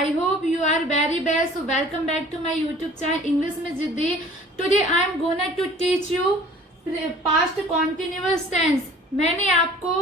I hope you are very well. So welcome back to my YouTube channel English में जिद्दी. Today I am gonna to teach you past continuous tense. मैंने आपको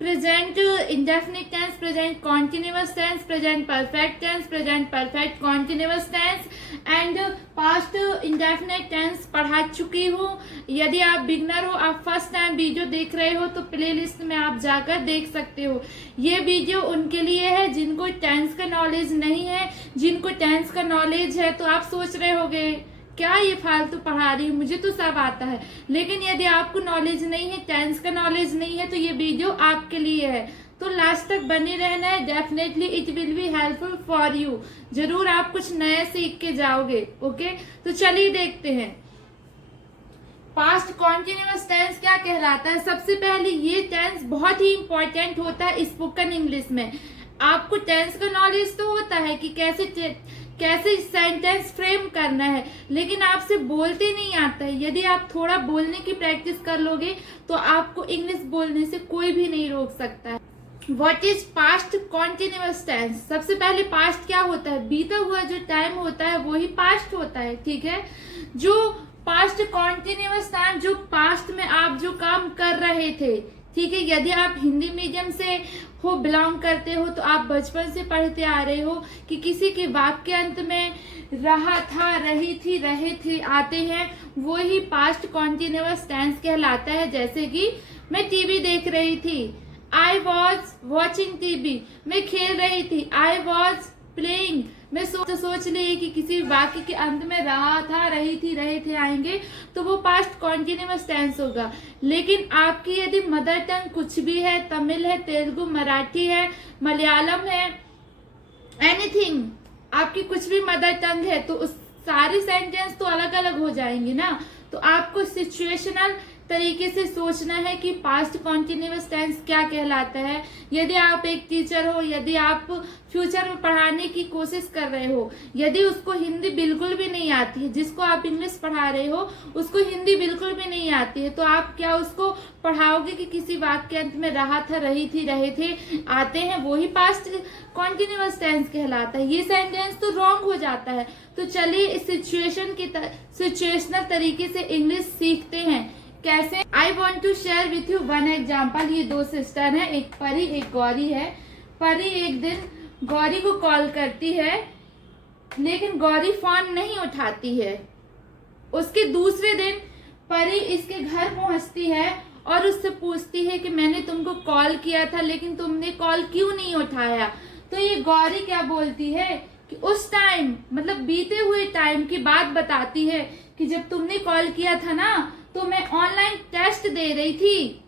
present indefinite tense, present continuous tense, present perfect tense, present perfect continuous tense and past indefinite tense पढ़ा चुकी हूँ. यदि आप beginner हो, आप फर्स्ट टाइम वीडियो देख रहे हो तो प्लेलिस्ट में आप जाकर देख सकते हो. ये वीडियो उनके लिए है जिनको टेंस का नॉलेज नहीं है. जिनको टेंस का नॉलेज है तो आप सोच रहे होगे क्या ये फालतू पढ़ा रही है, मुझे तो सब आता है. लेकिन यदि आपको नॉलेज नहीं है, टेंस का नॉलेज नहीं है, तो ये वीडियो आपके लिए है. तो लास्ट तक बने रहना है. Definitely it will be helpful for you. जरूर आप कुछ नया सीख के जाओगे. ओके, तो चलिए देखते हैं पास्ट कॉन्टिन्यूअस टेंस क्या कहलाता है. सबसे पहले ये टेंस बहुत ही इंपॉर्टेंट होता है स्पोकन इंग्लिश में. आपको टेंस का नॉलेज तो होता है कि कैसे सेंटेंस फ्रेम करना है, लेकिन आपसे बोलते नहीं आता है. यदि आप थोड़ा बोलने की प्रैक्टिस कर लोगे तो आपको इंग्लिश बोलने से कोई भी नहीं रोक सकता है. What is past continuous tense. सबसे पहले पास्ट क्या होता है. बीता हुआ जो टाइम होता है वो ही पास्ट होता है. ठीक है, जो पास्ट कॉन्टिन्यूअस टाइम, जो पास्ट में आप जो काम कर रहे थे. ठीक है, यदि आप हिंदी मीडियम से हो, बिलोंग करते हो, तो आप बचपन से पढ़ते आ रहे हो कि किसी के वाक्य अंत में रहा था, रही थी, रहे थे आते हैं, वो ही पास्ट कॉन्टिन्यूअस टेंस कहलाता है. जैसे कि मैं टीवी देख रही थी, आई वॉज वॉचिंग टीवी. मैं खेल रही थी, आई वॉज प्लेइंग. मैं सोच ली कि किसी वाक्य के अंत में रहा था, रही थी, रहे थे आएंगे तो वो पास्ट कॉन्टिन्यूअस टेंस होगा. लेकिन आपकी यदि मदर टंग कुछ भी है, तमिल है, तेलुगु, मराठी है, मलयालम है, एनीथिंग, आपकी कुछ भी मदर टंग है, तो उस सारी सेंटेंस तो अलग अलग हो जाएंगे ना. तो आपको सिचुएशनल तरीके से सोचना है कि पास्ट कॉन्टिन्यूअस टेंस क्या कहलाता है. यदि आप एक टीचर हो, यदि आप फ्यूचर में पढ़ाने की कोशिश कर रहे हो, यदि उसको हिंदी बिल्कुल भी नहीं आती है, जिसको आप इंग्लिश पढ़ा रहे हो उसको हिंदी बिल्कुल भी नहीं आती है, तो आप क्या उसको पढ़ाओगे कि किसी वाक्य अंत में रहा था, रही थी, रहे थे आते हैं, वो ही पास्ट कॉन्टिन्यूअस टेंस कहलाता है. ये सेंटेंस तो रॉन्ग हो जाता है. तो चलिए इस सिचुएशनल तरीके से इंग्लिश सीखते हैं. कैसे? I want to share with you one example. ये दो सिस्टर हैं, एक परी एक गौरी है. परी एक दिन गौरी को कॉल करती है, लेकिन गौरी फोन नहीं उठाती है. उसके दूसरे दिन परी इसके घर पहुंचती है और उससे पूछती है कि मैंने तुमको कॉल किया था लेकिन तुमने कॉल क्यों नहीं उठाया. तो ये गौरी क्या बोलती है कि उस टाइम, मतलब बीते हुए टाइम की बात बताती है कि जब तुमने कॉल किया था ना तो मैं ऑनलाइन टेस्ट दे रही थी.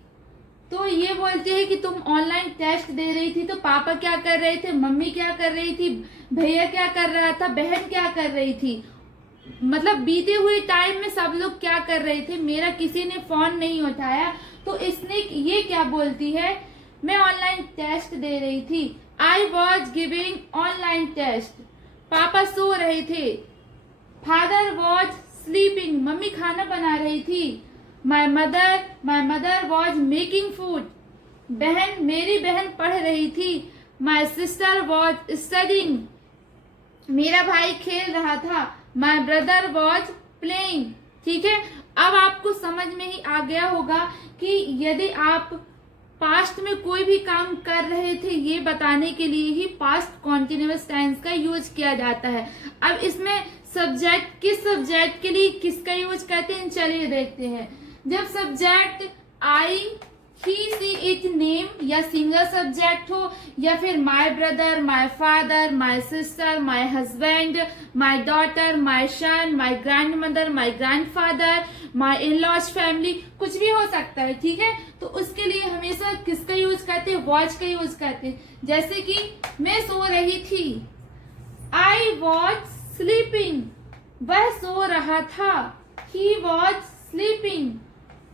तो ये बोलती है कि तुम ऑनलाइन टेस्ट दे रही थी तो पापा क्या कर रहे थे, मम्मी क्या कर रही थी, भैया क्या कर रहा था, बहन क्या कर रही थी. मतलब बीते हुए टाइम में सब लोग क्या कर रहे थे, मेरा किसी ने फोन नहीं उठाया. तो इसने ये क्या बोलती है, मैं ऑनलाइन टेस्ट दे रही थी. I was giving online test. पापा सो रहे थे. Father was sleeping. मम्मी खाना बना रही थी. My mother was making food. मेरी बहन पढ़ रही थी. My sister was studying. मेरा भाई खेल रहा था. My brother was playing. ठीक है, अब आपको समझ में ही आ गया होगा कि यदि आप पास्ट में कोई भी काम कर रहे थे, ये बताने के लिए ही पास्ट कॉन्टिन्यूअस टेंस का यूज किया जाता है. अब इसमें सब्जेक्ट, किस सब्जेक्ट के लिए किसका यूज करते हैं, चलिए देखते हैं. जब subject I, he, she, it, name या सिंगल सब्जेक्ट हो, या फिर my brother, my father, my sister, my husband, my daughter, my son, my grandmother, my grandfather, my in laws family, कुछ भी हो सकता है. ठीक है, तो उसके लिए हमेशा किसका यूज करते हैं, वॉच का यूज करते हैं. जैसे कि मैं सो रही थी, आई वॉज स्लीपिंग. वह सो रहा था. He was sleeping.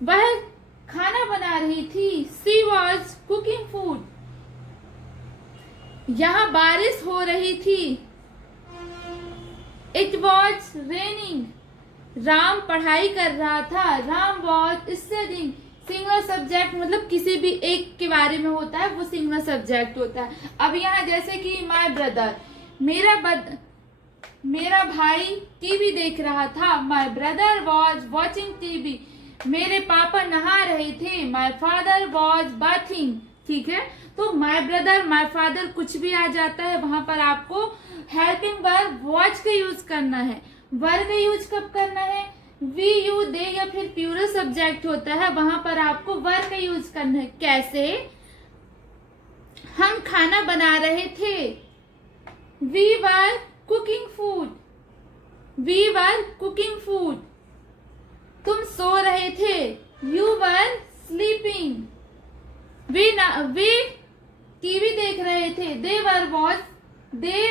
वह खाना बना रही थी. She was cooking food. यहाँ बारिश हो रही थी. It was raining. राम पढ़ाई कर रहा था. Ram was studying. Single subject मतलब किसी भी एक के बारे में होता है, वो सिंगल सब्जेक्ट होता है. अब यहाँ जैसे कि माय ब्रदर, मेरा भाई टीवी देख रहा था। My brother was watching TV. मेरे पापा नहा रहे थे। My father was bathing. ठीक है, तो माई ब्रदर, माई फादर कुछ भी आ जाता है, वहां पर आपको हेल्पिंग वर्ब वॉच का यूज करना है। वर्ब का यूज कब करना है? वी, यू, दे या फिर प्लूरल सब्जेक्ट होता है, वहां पर आपको वर्ब का यूज करना है। कैसे? हम खाना बना रहे थे। We were cooking food. We were cooking food. तुम सो रहे थे। You were sleeping. वे टीवी देख रहे थे। They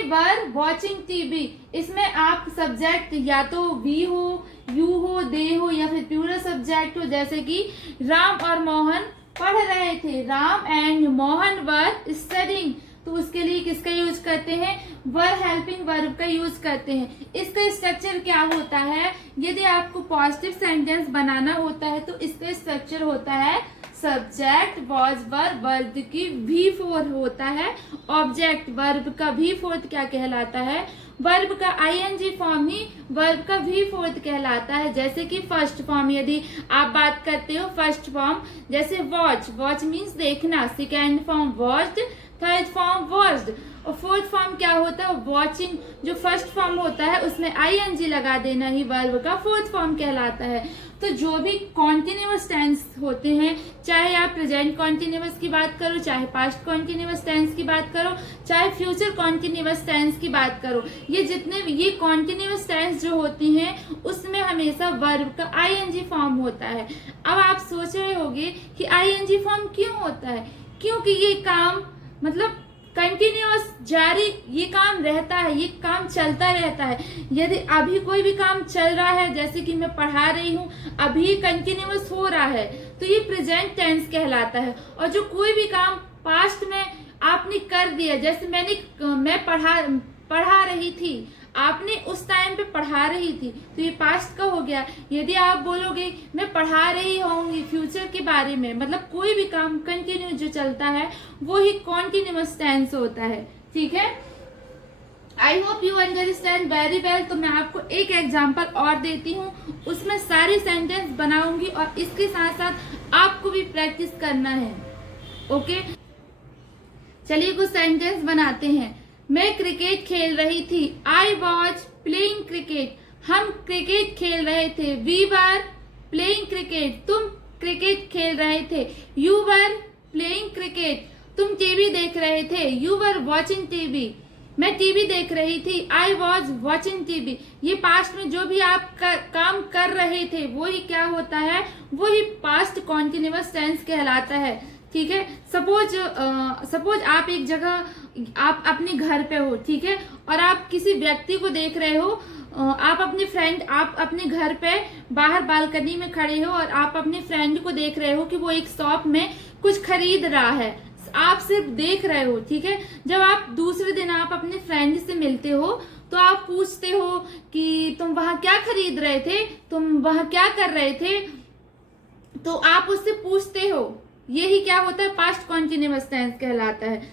were watching TV. इसमें आप सब्जेक्ट या तो वी हो, यू हो, दे हो या फिर प्लूरल सब्जेक्ट हो, जैसे कि राम और मोहन पढ़ रहे थे। Ram and Mohan were studying. तो उसके लिए किसका यूज करते हैं? वर हेल्पिंग वर्ब का यूज करते हैं। इसका स्ट्रक्चर क्या होता है? यदि आपको पॉजिटिव सेंटेंस बनाना होता है तो इसका स्ट्रक्चर होता है सब्जेक्ट वॉज वर्ब, वर्ब की V4 होता है। ऑब्जेक्ट वर्ब का V4 क्या कहलाता है? वर्ब का ING फॉर्म ही वर्ब का V4 कहलाता है। जैसे कि फर्स्ट फॉर्म यदि आप बात करते हो, फर्स्ट फॉर्म जैसे वॉच, वॉच मीन्स देखना। Second form watched, third form watched और फोर्थ फॉर्म क्या होता है? वॉचिंग। जो फर्स्ट फॉर्म होता है उसमें ING लगा देना ही वर्ब का फोर्थ फॉर्म कहलाता है। तो जो भी कॉन्टिन्यूअस टेंस होते हैं, चाहे आप प्रेजेंट कॉन्टिन्यूअस की बात करो, चाहे पास्ट कॉन्टिन्यूअस टेंस की बात करो, चाहे फ्यूचर कॉन्टिन्यूअस टेंस की बात करो, ये जितने ये कॉन्टिन्यूअस टेंस जो होती हैं उसमें हमेशा वर्ब का ING फॉर्म होता है। अब आप सोच रहे होंगे कि ING फॉर्म क्यों होता है? क्योंकि ये काम मतलब कंटिन्यूअस जारी ये काम रहता है, ये काम चलता रहता है। यदि अभी कोई भी काम चल रहा है, जैसे कि मैं पढ़ा रही हूँ, अभी कंटिन्यूअस हो रहा है, तो ये प्रेजेंट टेंस कहलाता है। और जो कोई भी काम पास्ट में आपने कर दिया, जैसे मैं पढ़ा रही थी, आपने उस टाइम पे पढ़ा रही थी, तो ये पास्ट का हो गया। यदि आप बोलोगे मैं पढ़ा रही होंगी फ्यूचर के बारे में, मतलब कोई भी काम कंटिन्यू जो चलता है वो ही कॉन्टिन्यूअस टेंस होता है। ठीक है, I hope you understand very well. तो मैं आपको एक एग्जाम्पल और देती हूँ, उसमें सारे सेंटेंस बनाऊंगी और इसके साथ साथ आपको भी प्रैक्टिस करना है। ओके, चलिए कुछ सेंटेंस बनाते हैं। मैं क्रिकेट खेल रही थी। I was playing cricket. हम क्रिकेट खेल रहे थे। We were playing cricket. तुम क्रिकेट खेल रहे थे। You were playing cricket. तुम टीवी देख रहे थे। You were watching TV. मैं टीवी देख रही थी। I was watching TV. ये पास्ट में जो भी आप काम कर रहे थे वो ही क्या होता है? वो ही पास्ट कॉन्टिन्यूअस टेंस कहलाता है। ठीक है, सपोज आप एक जगह, आप अपने घर पे हो, ठीक है, और आप किसी व्यक्ति को देख रहे हो, आप अपने घर पे बाहर बालकनी में खड़े हो और आप अपने फ्रेंड को देख रहे हो कि वो एक शॉप में कुछ खरीद रहा है, आप सिर्फ देख रहे हो। ठीक है, जब आप दूसरे दिन आप अपने फ्रेंड से मिलते हो तो आप पूछते हो कि तुम वहां क्या खरीद रहे थे, तुम वहां क्या कर रहे थे, तो आप उससे पूछते हो। यही क्या होता है? पास्ट कॉन्टिन्यूअस टेंस कहलाता है।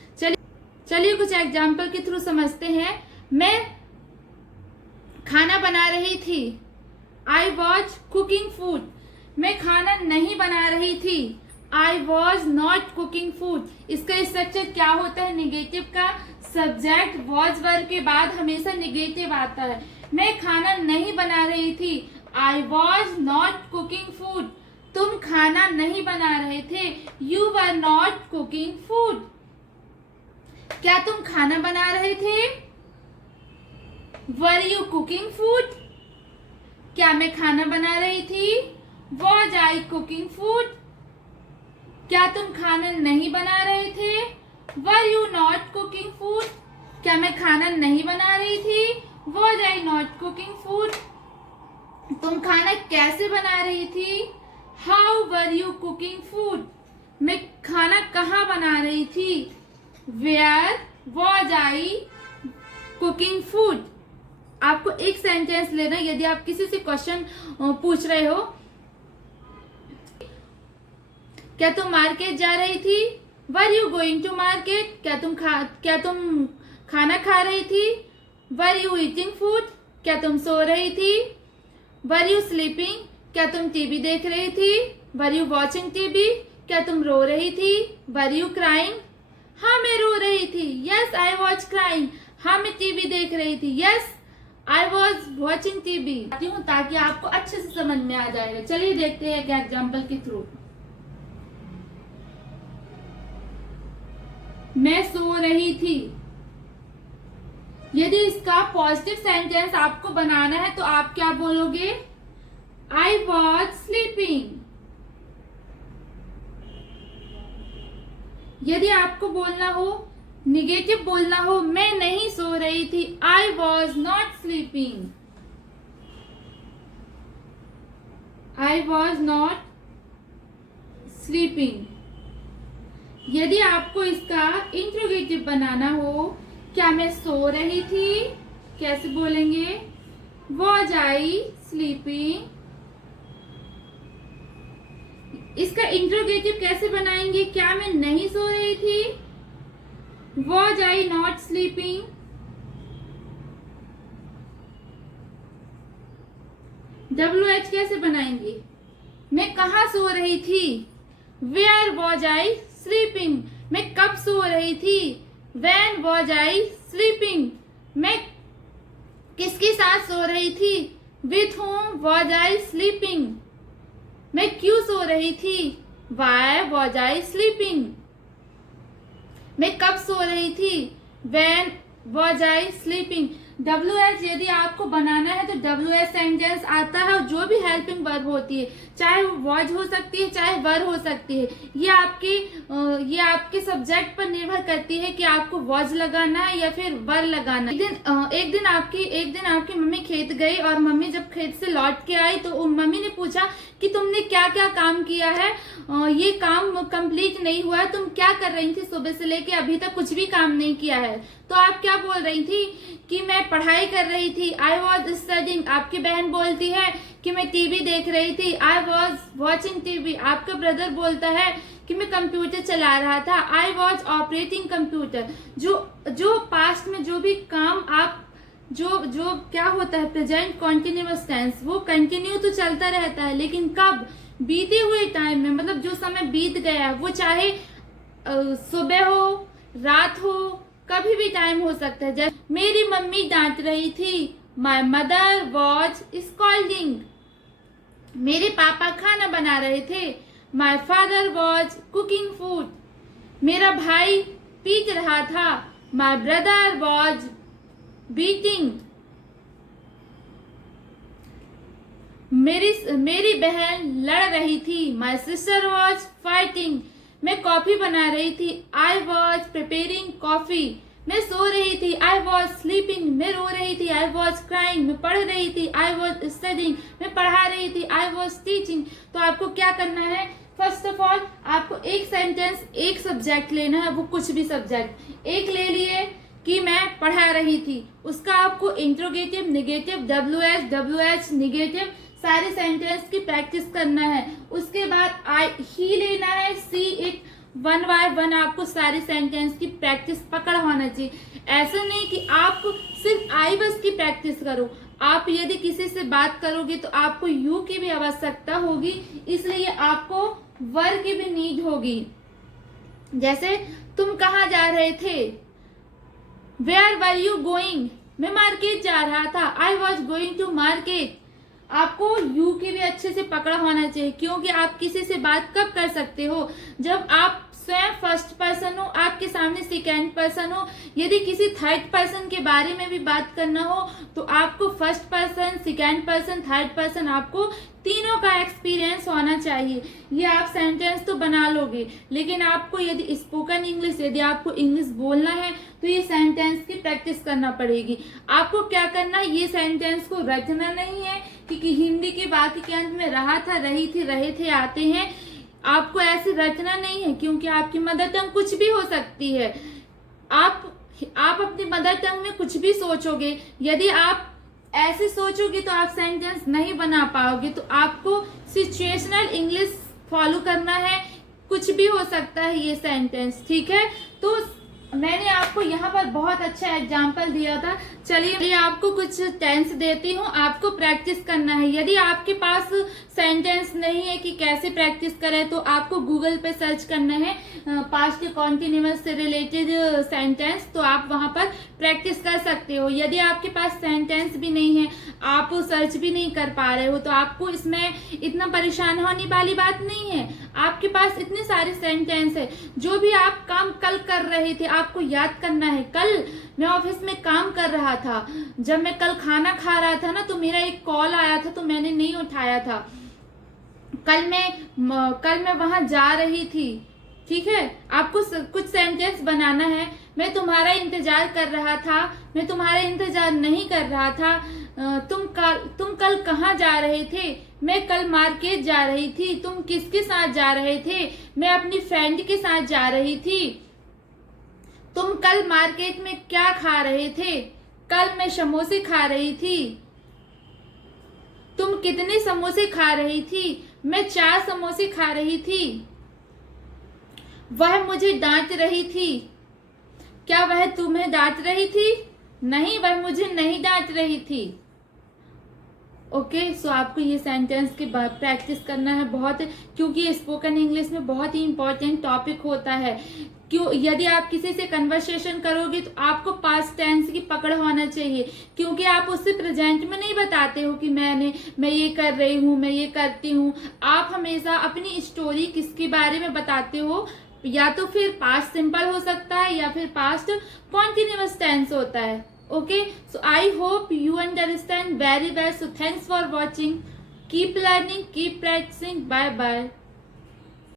चलिए कुछ एग्जाम्पल के थ्रू समझते हैं। मैं खाना बना रही थी। I was cooking food. मैं खाना नहीं बना रही थी। I was not cooking food. इसका स्ट्रक्चर क्या होता है? निगेटिव का सब्जेक्ट वॉज वर्ब के बाद हमेशा निगेटिव आता है। मैं खाना नहीं बना रही थी। I was not cooking food. तुम खाना नहीं बना रहे थे। You were not cooking food. क्या तुम खाना बना रहे थे? वर यू कुकिंग फूड। क्या मैं खाना बना रही थी? Was I cooking food. क्या तुम खाना नहीं बना रहे थे? Were you not cooking food. क्या मैं खाना नहीं बना रही थी? Was I not cooking food. तुम खाना कैसे बना रही थी? How were you cooking food. मैं खाना कहाँ बना रही थी? Where was I cooking food. आपको एक सेंटेंस लेना, यदि आप किसी से क्वेश्चन पूछ रहे हो, क्या तुम मार्केट जा रही थी? Were you going to market. क्या तुम खाना खा रही थी? Were you eating food? क्या तुम सो रही थी? Were you sleeping? क्या तुम टीवी देख रही थी? Were you watching TV? क्या तुम रो रही थी? Were you crying? हाँ मैं रो रही थी। Yes I was crying. हाँ मैं टीवी देख रही थी। Yes I was watching TV. ताकि आपको अच्छे से समझ में आ जाएगा। चलिए देखते हैं एक एग्जाम्पल के थ्रू। मैं सो रही थी। यदि इसका पॉजिटिव सेंटेंस आपको बनाना है तो आप क्या बोलोगे? I was sleeping. यदि आपको बोलना हो, निगेटिव बोलना हो, मैं नहीं सो रही थी, I was not sleeping. I was not sleeping. यदि आपको इसका इंट्रोगेटिव बनाना हो, क्या मैं सो रही थी, कैसे बोलेंगे? Was I sleeping. इसका इंट्रोगेटिव कैसे बनाएंगे? क्या मैं नहीं सो रही थी? Was I not sleeping. WH कैसे बनाएंगे? मैं कहाँ सो रही थी? Where was I sleeping. मैं कब सो रही थी? When was I sleeping? मैं किसके साथ सो रही थी? With whom was I sleeping? मैं क्यों सो रही थी? Why was I sleeping? मैं कब सो रही थी? When was I sleeping? WH यदि आपको बनाना है तो WH सेंटेंस आता है और जो भी हेल्पिंग वर्ब होती है, चाहे वॉज हो सकती है चाहे वर हो सकती है, ये आपके सब्जेक्ट पर निर्भर करती है कि आपको वॉज लगाना है या फिर वर लगाना है। एक दिन आपकी मम्मी खेत गई और मम्मी जब खेत से लौट के आई तो मम्मी ने पूछा कि तुमने क्या क्या काम किया है, ये काम कंप्लीट नहीं हुआ है, तुम क्या कर रही थी सुबह से लेके अभी तक कुछ भी काम नहीं किया है। तो आप क्या बोल रही थी कि मैं पढ़ाई कर रही थी, आई वॉज स्टडिंग। आपकी बहन बोलती है कि मैं टीवी देख रही थी, आई वॉज वॉचिंग टीवी। आपका ब्रदर बोलता है कि मैं कंप्यूटर चला रहा था, आई वॉज ऑपरेटिंग कंप्यूटर। जो पास्ट में जो भी काम आप जो क्या होता है प्रेजेंट कॉन्टिन्यूअस टेंस, वो कंटिन्यू तो चलता रहता है, लेकिन कब? बीते हुए टाइम में, मतलब जो समय बीत गया, वो चाहे सुबह हो रात हो, कभी भी टाइम हो सकता है। जैसे मेरी मम्मी डांट रही थी, माई मदर वॉज स्कॉल्डिंग। मेरे पापा खाना बना रहे थे, my father was cooking food. मेरा भाई पीट रहा था, माई ब्रदर वॉज बीटिंग। मेरी बहन लड़ रही थी, माई सिस्टर वॉज फाइटिंग। मैं कॉफी बना रही थी, आई वॉज प्रिपेयरिंग कॉफी। मैं सो रही थी, आई वॉज स्लीपिंग। मैं रो रही थी, आई वॉज क्राइंग। मैं पढ़ रही थी, आई वॉज स्टडिंग। मैं पढ़ा रही थी, आई वॉज टीचिंग। तो आपको क्या करना है? फर्स्ट ऑफ ऑल आपको एक सेंटेंस, एक सब्जेक्ट लेना है, वो कुछ भी सब्जेक्ट। एक ले लिए कि मैं पढ़ा रही थी, उसका आपको इंट्रोगेटिव, निगेटिव, WH निगेटिव सारे सेंटेंस की प्रैक्टिस करना है। उसके बाद आई ही लेना है, सी इट, 1 बाय 1 आपको सारे सेंटेंस की प्रैक्टिस पकड़ होना चाहिए। ऐसा नहीं कि आप सिर्फ आई बस की प्रैक्टिस करो। आप यदि किसी से बात करोगे तो आपको यू की भी आवश्यकता होगी, इसलिए आपको वर की भी नीड होगी। जैसे तुम कहाँ जा रहे थे? Where were you going? मैं मार्केट जा रहा था, I was going to market. आपको यू की भी अच्छे से पकड़ा होना चाहिए, क्योंकि आप किसी से बात कब कर सकते हो? जब आप स्वयं फर्स्ट पर्सन हो, आपके सामने सेकेंड पर्सन हो। यदि किसी थर्ड पर्सन के बारे में भी बात करना हो तो आपको first person, second person, third person, आपको तीनों का एक्सपीरियंस होना चाहिए। ये आप सेंटेंस तो बना लोगे, लेकिन आपको यदि स्पोकन इंग्लिश, यदि आपको इंग्लिश बोलना है तो ये सेंटेंस की प्रैक्टिस करना पड़ेगी। आपको क्या करना है? ये सेंटेंस को रचना नहीं है, क्योंकि हिंदी के बाकी के अंत में रहा था, रही थी, रहे थे आते हैं। आपको ऐसे रचना नहीं है, क्योंकि आपकी मदर टंग कुछ भी हो सकती है। आप अपनी मदर टंग में कुछ भी सोचोगे, यदि आप ऐसे सोचोगे तो आप सेंटेंस नहीं बना पाओगे। तो आपको सिचुएशनल इंग्लिश फॉलो करना है, कुछ भी हो सकता है ये सेंटेंस, ठीक है? तो मैंने आपको यहाँ पर बहुत अच्छा एग्जाम्पल दिया था। चलिए आपको कुछ टेंस देती हूँ, आपको प्रैक्टिस करना है। यदि आपके पास सेंटेंस नहीं है कि कैसे प्रैक्टिस करें, तो आपको गूगल पे सर्च करना है पास्ट कॉन्टिन्यूअस से रिलेटेड सेंटेंस, तो आप वहां पर प्रैक्टिस कर सकते हो। यदि आपके पास सेंटेंस भी नहीं है, आप सर्च भी नहीं कर पा रहे हो, तो आपको इसमें इतना परेशान होने वाली बात नहीं है। आपके पास इतने सारे सेंटेंस है। जो भी आप काम कल कर रहे थे आपको याद करना है। कल मैं ऑफिस में काम कर रहा था, जब मैं कल खाना खा रहा था ना, तो मेरा एक कॉल आया था, तो मैंने नहीं उठाया था। कल मैं वहां जा रही थी। ठीक है, आपको कुछ सेंटेंस बनाना है। मैं तुम्हारा इंतजार कर रहा था, मैं तुम्हारा इंतजार नहीं कर रहा था। तुम कल कहाँ जा रहे थे? मैं कल मार्केट जा रही थी। तुम किसके साथ जा रहे थे? मैं अपनी फ्रेंड के साथ जा रही थी। तुम कल मार्केट में क्या खा रहे थे? कल मैं समोसे खा रही थी। तुम कितने समोसे खा रही थी? मैं 4 समोसे खा रही थी। वह मुझे डांट रही थी। क्या वह तुम्हें डांट रही थी? नहीं, वह मुझे नहीं डांट रही थी। ओके, सो आपको ये सेंटेंस की प्रैक्टिस करना है बहुत, क्योंकि स्पोकन इंग्लिश में बहुत ही इंपॉर्टेंट टॉपिक होता है। क्यों, यदि आप किसी से कन्वर्सेशन करोगे तो आपको पास्ट टेंस की पकड़ होना चाहिए, क्योंकि आप उससे प्रेजेंट में नहीं बताते हो कि मैं ये कर रही हूँ, मैं ये करती हूँ। आप हमेशा अपनी स्टोरी किसके बारे में बताते हो, या तो फिर पास्ट सिंपल हो सकता है या फिर पास्ट कॉन्टिन्यूअस टेंस होता है। Okay, so I hope you understand very well. So thanks for watching. Keep learning, keep practicing. Bye bye.